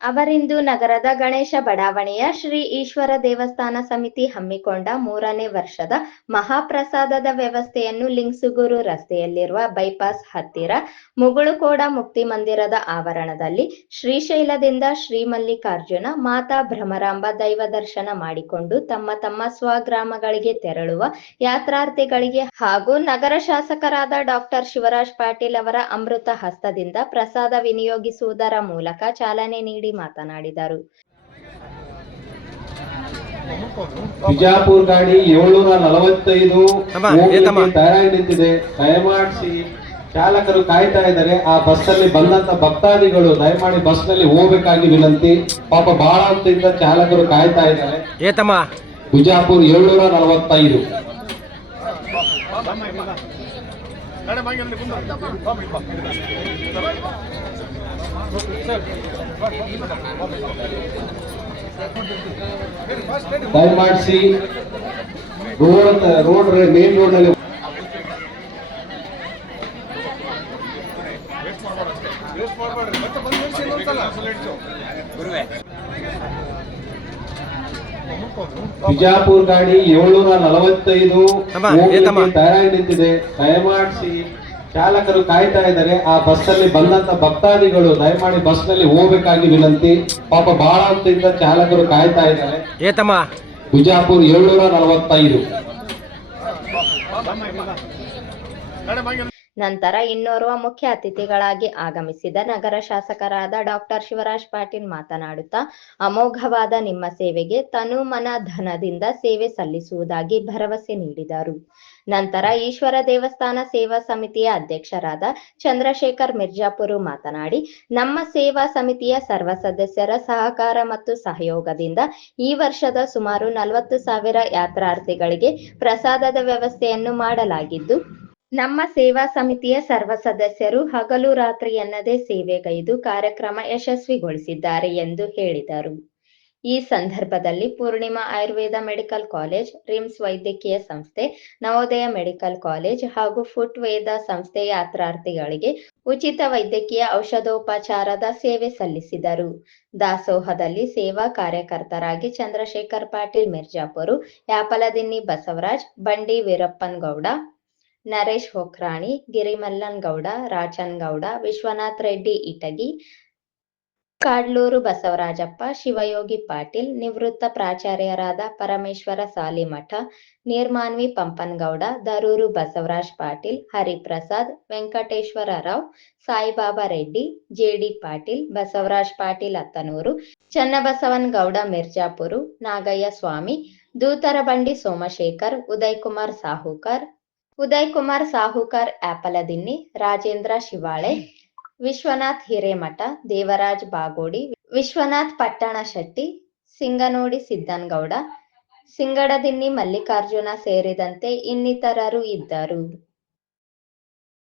ಅವರಿಂದು ನಗರದ ಗಣೇಶ ಬಡಾವಣೆಯ ಶ್ರೀ ಈಶ್ವರ ದೇವಸ್ಥಾನ ಸಮಿತಿ ಹಮ್ಮಿಕೊಂಡ ಮೂರನೇ ವರ್ಷದ ಮಹಾಪ್ರಸಾದದ ವ್ಯವಸ್ಥೆಯನ್ನು ಲಿಂಗ್ಸುಗೂರು ರಸ್ತೆಯಲ್ಲಿರುವ ಬೈಪಾಸ್ ಹತ್ತಿರ ಮುಗುಳುಕೋಡ ಮುಕ್ತಿ ಮಂದಿರದ ಆವರಣದಲ್ಲಿ ಶ್ರೀಶೈಲದಿಂದ ಶ್ರೀಮಲ್ಲಿಕಾರ್ಜುನ, ಮಾತಾ ಭ್ರಮರಾಂಬ ದೈವ ದರ್ಶನ ಮಾಡಿಕೊಂಡು ತಮ್ಮ ತಮ್ಮ ಸ್ವಗ್ರಾಮಗಳಿಗೆ ತೆರಳುವ ಯಾತ್ರಾರ್ಥಿಗಳಿಗೆ ಹಾಗೂ ನಗರ ಶಾಸಕರಾದ ಡಾಕ್ಟರ್ ಶಿವರಾಜ್ ಪಾಟೀಲ್ ಅವರ ಅಮೃತ ಹಸ್ತದಿಂದ ಪ್ರಸಾದ ವಿನಿಯೋಗಿಸುವುದರ ಮೂಲಕ ಚಾಲನೆ ನೀಡಿ ಮಾತನಾಡಿದರು. ಬಿಜಾಪುರ್ ಗಾಡಿ ಏಳ್ನೂರ ನಲವತ್ತೈದು ನಿಂತಿದೆ. ದಯಮಾಡಿಸಿ ಚಾಲಕರು ಕಾಯ್ತಾ ಇದ್ದಾರೆ. ಆ ಬಸ್ ಅಲ್ಲಿ ಬಂದಂತ ಭಕ್ತಾದಿಗಳು ದಯಮಾಡಿ ಬಸ್ನಲ್ಲಿ ಹೋಗ್ಬೇಕಾಗಿ ವಿನಂತಿ. ಪಾಪ ಬಹಳ ಹೊತ್ತಿಂದ ಚಾಲಕರು ಕಾಯ್ತಾ ಇದ್ದಾರೆ. ಬಿಜಾಪುರ್ ಏಳ್ನೂರ ನಲವತ್ತೈದು. ದಯಮಾಡಿಸಿ ರೋಡ್ ರೋಡ್ ಮೇನ್ ರೋಡ್ನಲ್ಲಿ ಬಿಜಾಪುರ್ ಗಾಡಿ ಏಳ್ನೂರ ನಲವತ್ತೈದು ತಯಾರಾಗಿ ನಿಂತಿದೆ. ದಯಮಾಡಿಸಿ. ಚಾಲಕರು ಕಾಯ್ತಾ ಇದ್ದಾರೆ. ಆ ಬಸ್ ಅಲ್ಲಿ ಬಂದಂತ ಭಕ್ತಾದಿಗಳು ದಯಮಾಡಿ ಬಸ್ನಲ್ಲಿ ಹೋಗ್ಬೇಕಾಗಿ ವಿನಂತಿ. ಪಾಪ ಬಹಳ ಹೊತ್ತಿಂದ ಚಾಲಕರು ಕಾಯ್ತಾ ಇದ್ದಾರೆ. ಬಿಜಾಪುರ್ ಏಳ್ನೂರ ನಲವತ್ತೈದು. ನಂತರ ಇನ್ನೋರ್ವ ಮುಖ್ಯ ಅತಿಥಿಗಳಾಗಿ ಆಗಮಿಸಿದ ನಗರ ಶಾಸಕರಾದ ಡಾಕ್ಟರ್ ಶಿವರಾಜ್ ಪಾಟೀಲ್ ಮಾತನಾಡುತ್ತಾ, ಅಮೋಘವಾದ ನಿಮ್ಮ ಸೇವೆಗೆ ತನು ಮನ ಧನದಿಂದ ಸೇವೆ ಸಲ್ಲಿಸುವುದಾಗಿ ಭರವಸೆ ನೀಡಿದರು. ನಂತರ ಈಶ್ವರ ದೇವಸ್ಥಾನ ಸೇವಾ ಸಮಿತಿಯ ಅಧ್ಯಕ್ಷರಾದ ಚಂದ್ರಶೇಖರ್ ಮಿರ್ಜಾಪುರು ಮಾತನಾಡಿ, ನಮ್ಮ ಸೇವಾ ಸಮಿತಿಯ ಸರ್ವ ಸದಸ್ಯರ ಸಹಕಾರ ಮತ್ತು ಸಹಯೋಗದಿಂದ ಈ ವರ್ಷದ ಸುಮಾರು ನಲವತ್ತು ಸಾವಿರ ಯಾತ್ರಾರ್ಥಿಗಳಿಗೆ ಪ್ರಸಾದದ ವ್ಯವಸ್ಥೆಯನ್ನು ಮಾಡಲಾಗಿದ್ದು ನಮ್ಮ ಸೇವಾ ಸಮಿತಿಯ ಸರ್ವ ಸದಸ್ಯರು ಹಗಲು ರಾತ್ರಿ ಎನ್ನದೇ ಸೇವೆಗೈದು ಕಾರ್ಯಕ್ರಮ ಯಶಸ್ವಿಗೊಳಿಸಿದ್ದಾರೆ ಎಂದು ಹೇಳಿದರು. ಈ ಸಂದರ್ಭದಲ್ಲಿ Purnima Ayurveda medical college, RIMS ವೈದ್ಯಕೀಯ ಸಂಸ್ಥೆ, ನವೋದಯ ಮೆಡಿಕಲ್ ಕಾಲೇಜ್ ಹಾಗೂ ಫುಟ್ ವೇದ ಸಂಸ್ಥೆ ಯಾತ್ರಾರ್ಥಿಗಳಿಗೆ ಉಚಿತ ವೈದ್ಯಕೀಯ ಔಷಧೋಪಚಾರದ ಸೇವೆ ಸಲ್ಲಿಸಿದರು. ದಾಸೋಹದಲ್ಲಿ ಸೇವಾ ಕಾರ್ಯಕರ್ತರಾಗಿ ಚಂದ್ರಶೇಖರ್ ಪಾಟೀಲ್ ಮಿರ್ಜಾಪುರು, ಯಾಪಲದಿನ್ನಿ ಬಸವರಾಜ್, ಬಂಡಿ ವೀರಪ್ಪನ್ ಗೌಡ ನರೇಶ್ ಹೊಕ್ರಾಣಿ ಗಿರಿಮಲ್ಲನ್ ಗೌಡ ರಾಚನ್ ಗೌಡ ವಿಶ್ವನಾಥ್ ರೆಡ್ಡಿ ಇಟಗಿ, ಕಾಡ್ಲೂರು ಬಸವರಾಜಪ್ಪ, ಶಿವಯೋಗಿ ಪಾಟೀಲ್, ನಿವೃತ್ತ ಪ್ರಾಚಾರ್ಯರಾದ ಪರಮೇಶ್ವರ ಸಾಲಿಮಠ, ನೀರ್ಮಾನ್ವಿ ಪಂಪನ್ಗೌಡ, ದರೂರು ಬಸವರಾಜ್ ಪಾಟೀಲ್, ಹರಿಪ್ರಸಾದ್, ವೆಂಕಟೇಶ್ವರ ರಾವ್, ಸಾಯಿಬಾಬಾ ರೆಡ್ಡಿ, ಜೆಡಿ ಪಾಟೀಲ್, ಬಸವರಾಜ್ ಪಾಟೀಲ್ ಅತ್ತನೂರು ಚನ್ನಬಸವನ್ ಗೌಡ ಮಿರ್ಜಾಪುರು, ನಾಗಯ್ಯ ಸ್ವಾಮಿ, ದೂತರಬಂಡಿ ಸೋಮಶೇಖರ್, ಉದಯ್ ಕುಮಾರ್ ಸಾಹುಕರ್ ಉದಯ್ ಕುಮಾರ್ ಸಾಹುಕಾರ್ ಆಪಲದಿನ್ನಿ, ರಾಜೇಂದ್ರ ಶಿವಾಳೆ, ವಿಶ್ವನಾಥ್ ಹಿರೇಮಠ, ದೇವರಾಜ್ ಬಾಗೋಡಿ, ವಿಶ್ವನಾಥ್ ಪಟ್ಟಣ ಶೆಟ್ಟಿ ಸಿಂಗನೋಡಿ ಸಿದ್ದನ್ಗೌಡ, ಸಿಂಗಡದಿನ್ನಿ ಮಲ್ಲಿಕಾರ್ಜುನ ಸೇರಿದಂತೆ ಇನ್ನಿತರರು ಇದ್ದರು.